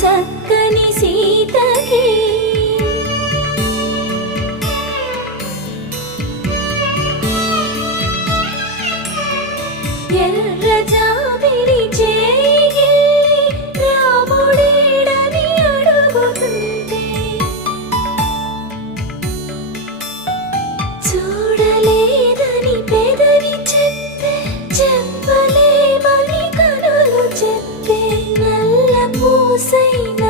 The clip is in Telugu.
చక్కని సీతకి. ఎర్ర జాబిరి ஓசை